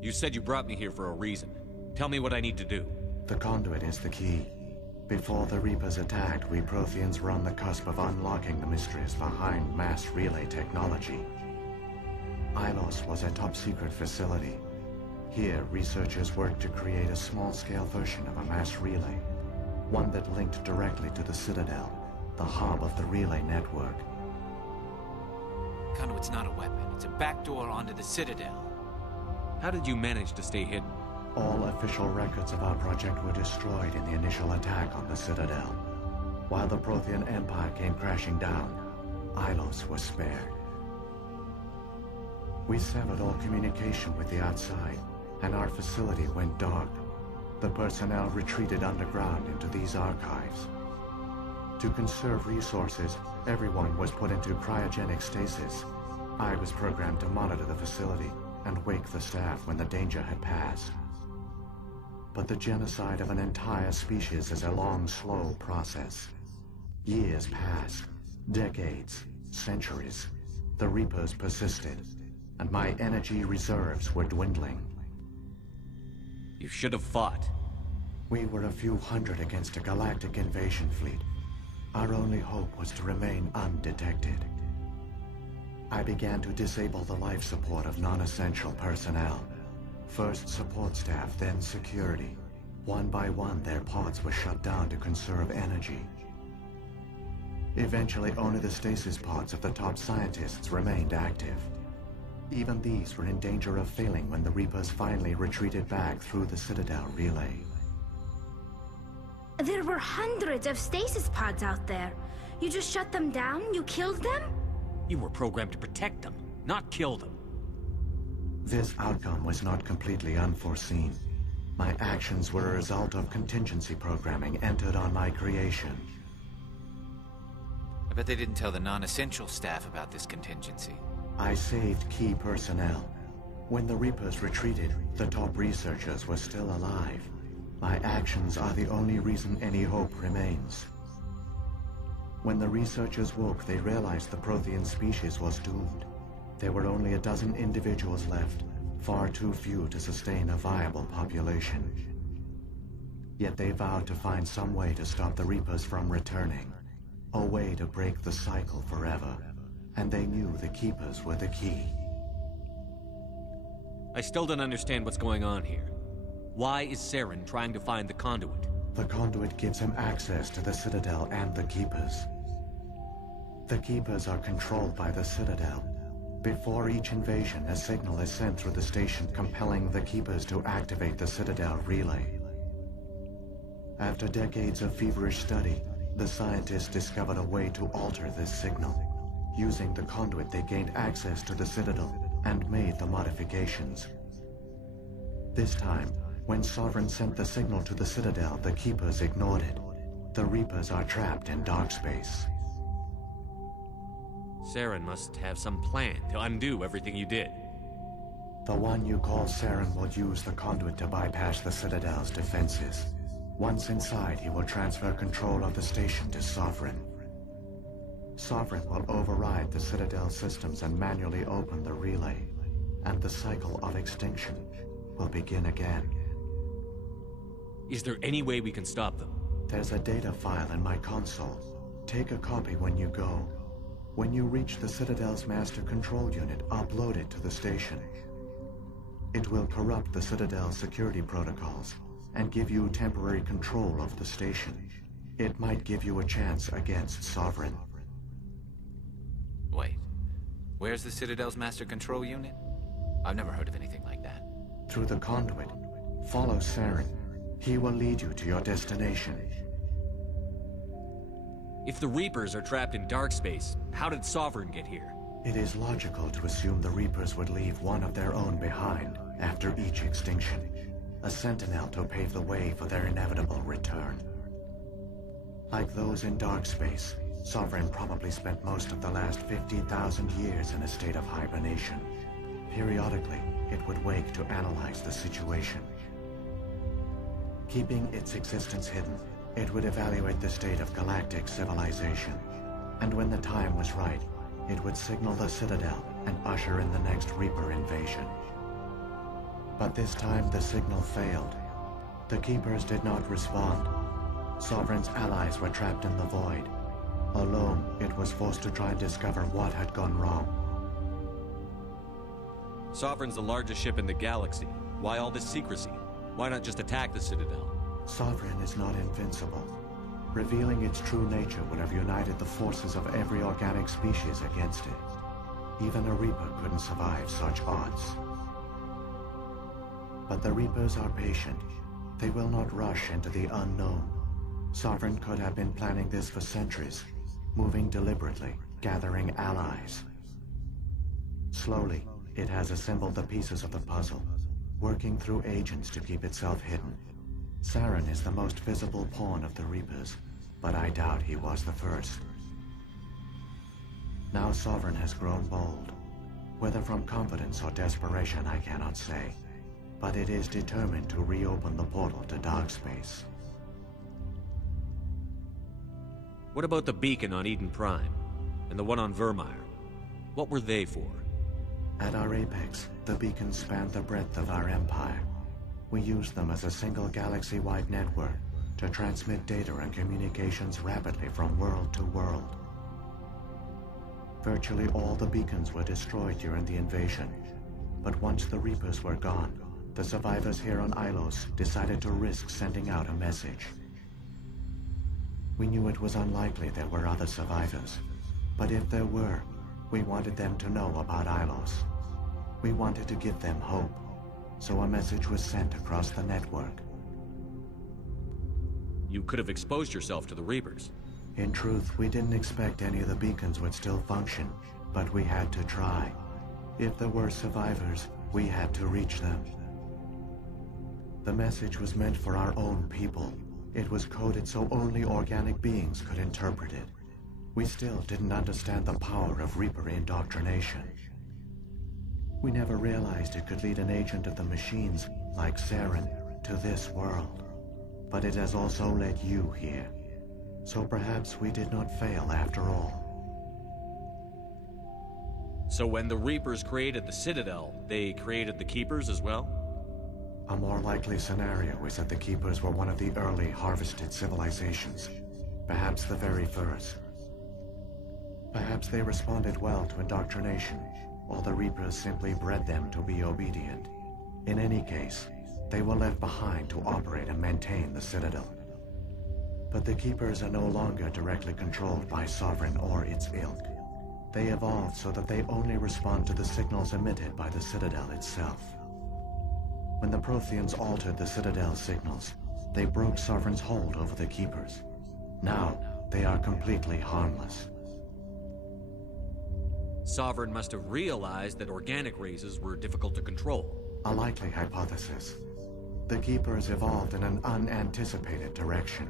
You said you brought me here for a reason. Tell me what I need to do. The conduit is the key. Before the Reapers attacked, we Protheans were on the cusp of unlocking the mysteries behind mass relay technology. Ilos was a top-secret facility. Here, researchers worked to create a small-scale version of a mass relay, one that linked directly to the Citadel, the hub of the relay network. Conduit's not a weapon. It's a backdoor onto the Citadel. How did you manage to stay hidden? All official records of our project were destroyed in the initial attack on the Citadel. While the Prothean Empire came crashing down, Ilos was spared. We severed all communication with the outside, and our facility went dark. The personnel retreated underground into these archives. To conserve resources, everyone was put into cryogenic stasis. I was programmed to monitor the facility and wake the staff when the danger had passed. But the genocide of an entire species is a long, slow process. Years passed, decades, centuries. The Reapers persisted, and my energy reserves were dwindling. You should have fought. We were a few hundred against a galactic invasion fleet. Our only hope was to remain undetected. I began to disable the life support of non-essential personnel. First support staff, then security. One by one, their pods were shut down to conserve energy. Eventually, only the stasis pods of the top scientists remained active. Even these were in danger of failing when the Reapers finally retreated back through the Citadel relay. There were hundreds of stasis pods out there. You just shut them down? You killed them? You were programmed to protect them, not kill them. This outcome was not completely unforeseen. My actions were a result of contingency programming entered on my creation. I bet they didn't tell the non-essential staff about this contingency. I saved key personnel. When the Reapers retreated, the top researchers were still alive. My actions are the only reason any hope remains. When the researchers woke, they realized the Prothean species was doomed. There were only a dozen individuals left, far too few to sustain a viable population. Yet they vowed to find some way to stop the Reapers from returning, a way to break the cycle forever. And they knew the Keepers were the key. I still don't understand what's going on here. Why is Saren trying to find the conduit? The conduit gives him access to the Citadel and the Keepers. The Keepers are controlled by the Citadel. Before each invasion, a signal is sent through the station compelling the Keepers to activate the Citadel relay. After decades of feverish study, the scientists discovered a way to alter this signal. Using the conduit, they gained access to the Citadel and made the modifications. This time, when Sovereign sent the signal to the Citadel, the Keepers ignored it. The Reapers are trapped in dark space. Saren must have some plan to undo everything you did. The one you call Saren will use the conduit to bypass the Citadel's defenses. Once inside, he will transfer control of the station to Sovereign. Sovereign will override the Citadel systems and manually open the relay, and the cycle of extinction will begin again. Is there any way we can stop them? There's a data file in my console. Take a copy when you go. When you reach the Citadel's master control unit, upload it to the station. It will corrupt the Citadel's security protocols and give you temporary control of the station. It might give you a chance against Sovereign. Wait, where's the Citadel's master control unit? I've never heard of anything like that. Through the conduit, follow Saren. He will lead you to your destination. If the Reapers are trapped in dark space, how did Sovereign get here? It is logical to assume the Reapers would leave one of their own behind after each extinction. A sentinel to pave the way for their inevitable return. Like those in dark space, Sovereign probably spent most of the last 50,000 years in a state of hibernation. Periodically, it would wake to analyze the situation. Keeping its existence hidden, it would evaluate the state of galactic civilization. And when the time was right, it would signal the Citadel and usher in the next Reaper invasion. But this time the signal failed. The Keepers did not respond. Sovereign's allies were trapped in the void. Alone, it was forced to try and discover what had gone wrong. Sovereign's the largest ship in the galaxy. Why all this secrecy? Why not just attack the Citadel? Sovereign is not invincible. Revealing its true nature would have united the forces of every organic species against it. Even a Reaper couldn't survive such odds. But the Reapers are patient. They will not rush into the unknown. Sovereign could have been planning this for centuries, moving deliberately, gathering allies. Slowly, it has assembled the pieces of the puzzle, working through agents to keep itself hidden. Saren is the most visible pawn of the Reapers, but I doubt he was the first. Now Sovereign has grown bold. Whether from confidence or desperation, I cannot say. But it is determined to reopen the portal to dark space. What about the beacon on Eden Prime? And the one on Vermeer? What were they for? At our apex, the beacons spanned the breadth of our empire. We used them as a single galaxy-wide network to transmit data and communications rapidly from world to world. Virtually all the beacons were destroyed during the invasion, but once the Reapers were gone, the survivors here on Ilos decided to risk sending out a message. We knew it was unlikely there were other survivors, but if there were, we wanted them to know about Ilos. We wanted to give them hope, so a message was sent across the network. You could have exposed yourself to the Reapers. In truth, we didn't expect any of the beacons would still function, but we had to try. If there were survivors, we had to reach them. The message was meant for our own people. It was coded so only organic beings could interpret it. We still didn't understand the power of Reaper indoctrination. We never realized it could lead an agent of the machines, like Saren, to this world. But it has also led you here. So perhaps we did not fail after all. So when the Reapers created the Citadel, they created the Keepers as well? A more likely scenario is that the Keepers were one of the early harvested civilizations. Perhaps the very first. Perhaps they responded well to indoctrination, or the Reapers simply bred them to be obedient. In any case, they were left behind to operate and maintain the Citadel. But the Keepers are no longer directly controlled by Sovereign or its ilk. They evolved so that they only respond to the signals emitted by the Citadel itself. When the Protheans altered the Citadel's signals, they broke Sovereign's hold over the Keepers. Now, they are completely harmless. Sovereign must have realized that organic races were difficult to control. A likely hypothesis. The Keepers evolved in an unanticipated direction.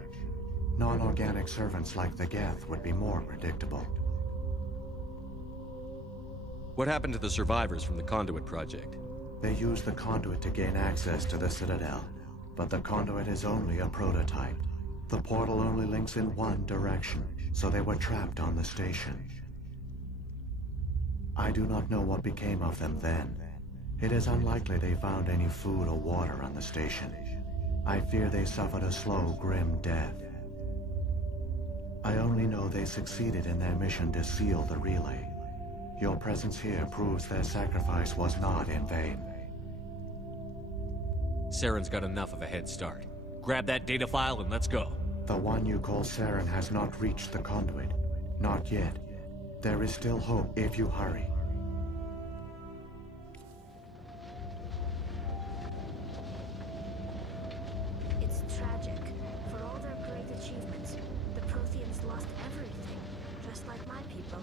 Non-organic servants like the Geth would be more predictable. What happened to the survivors from the Conduit project? They used the Conduit to gain access to the Citadel, but the Conduit is only a prototype. The portal only links in one direction, so they were trapped on the station. I do not know what became of them then. It is unlikely they found any food or water on the station. I fear they suffered a slow, grim death. I only know they succeeded in their mission to seal the relay. Your presence here proves their sacrifice was not in vain. Saren's got enough of a head start. Grab that data file and let's go. The one you call Saren has not reached the Conduit. Not yet. There is still hope if you hurry. It's tragic. For all their great achievements, the Protheans lost everything, just like my people.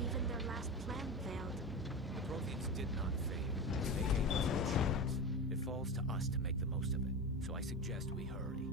Even their last plan failed. The Protheans did not fail. They gave us a chance. It falls to us to make the most of it. So I suggest we hurry.